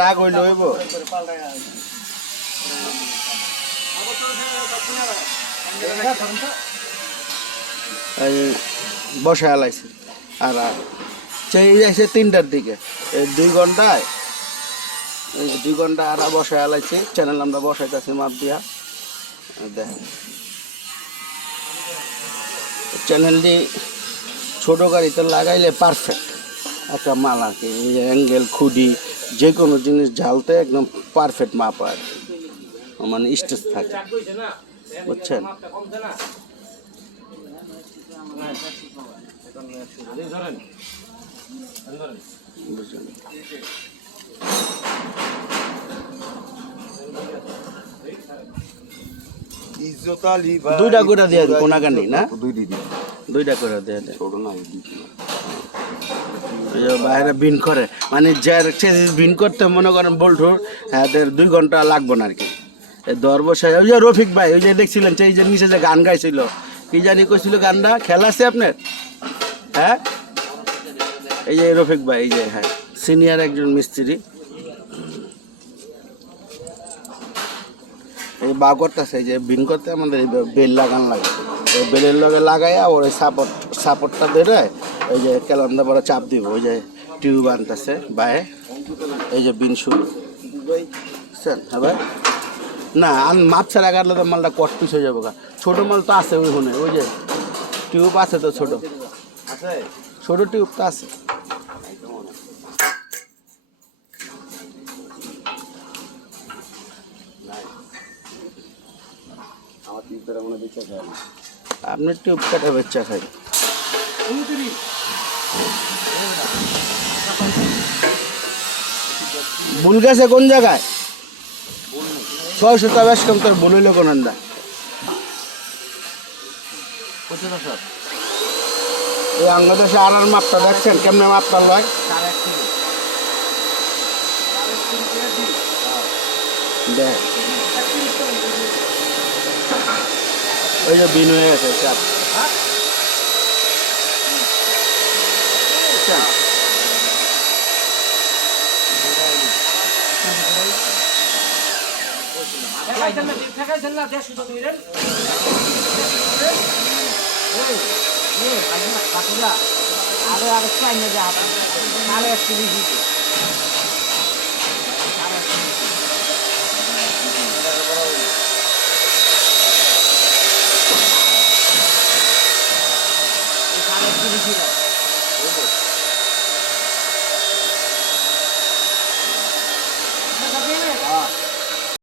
রাগ হইল হইব বসে আলাইছে আর সেই যাইছে 3টার দিকে এই 2 ঘন্টায় 2 ঘন্টা আর বসে আলাইছি চ্যানেল আমরা বসাইতেছি মাপ দিয়া দেখেন চ্যানেলটি ছোট গাড়িতে লাগাইলে পারফেক্ট একটা মাল আর কি অ্যাঙ্গেল খুঁড়ি যে কোনো জিনিস ঝালতে একদম পারফেক্ট মাপ আর মানে স্টেজ থাকে বুঝছেন দুইটা করে দিয়ে কোনাকানি না দুইটা করে দিয়ে দেয় বাইরে বিন করে মানে যার বিন করতে মনে করেন বল্টুর হ্যাঁ 2 ঘন্টা লাগবে না আর কি দরবসায় ওই যে রফিক ভাই ওই যে দেখছিলেন সেই যে নিচে যে গান গাইছিল কি জানি কইছিল গানটা খেলা আছে আপনার হ্যাঁ এই যে রফিক ভাই এই যে হ্যাঁ সিনিয়র একজন মিস্ত্রি এই বা করতেছে এই যে বিন করতে আমাদের বেল লাগান লাগে এই বেলের লগে লাগাইয়া ওর ওই সাপোর্টটা ধরে এই যে ক্যালেন্ডার বড় চাপ দিব ওই যে টিউব আনতেছে বায়ে এই যে বিন শুরু বুঝছেন হ্যাঁ ভাই না মাপ ছাড়া কাটলে তো মালটা কট পিস হয়ে যাবো ছোটো মাল তো আছে ওইখানে ওই যে টিউব আছে তো ছোটো ছোটো টিউব তো আছে আপনার টিউব কাটা বাচ্চা খাই ভুল গেছে কোন জায়গায় 600 বেশ কম তোর ভুল হইল কোন আন্দা এই আঙ্গদেশে আর মাপটা দেখছেন কেমনে মাপটা লয় দেখ ওই যে বিন হয়ে গেছে চাপ আরে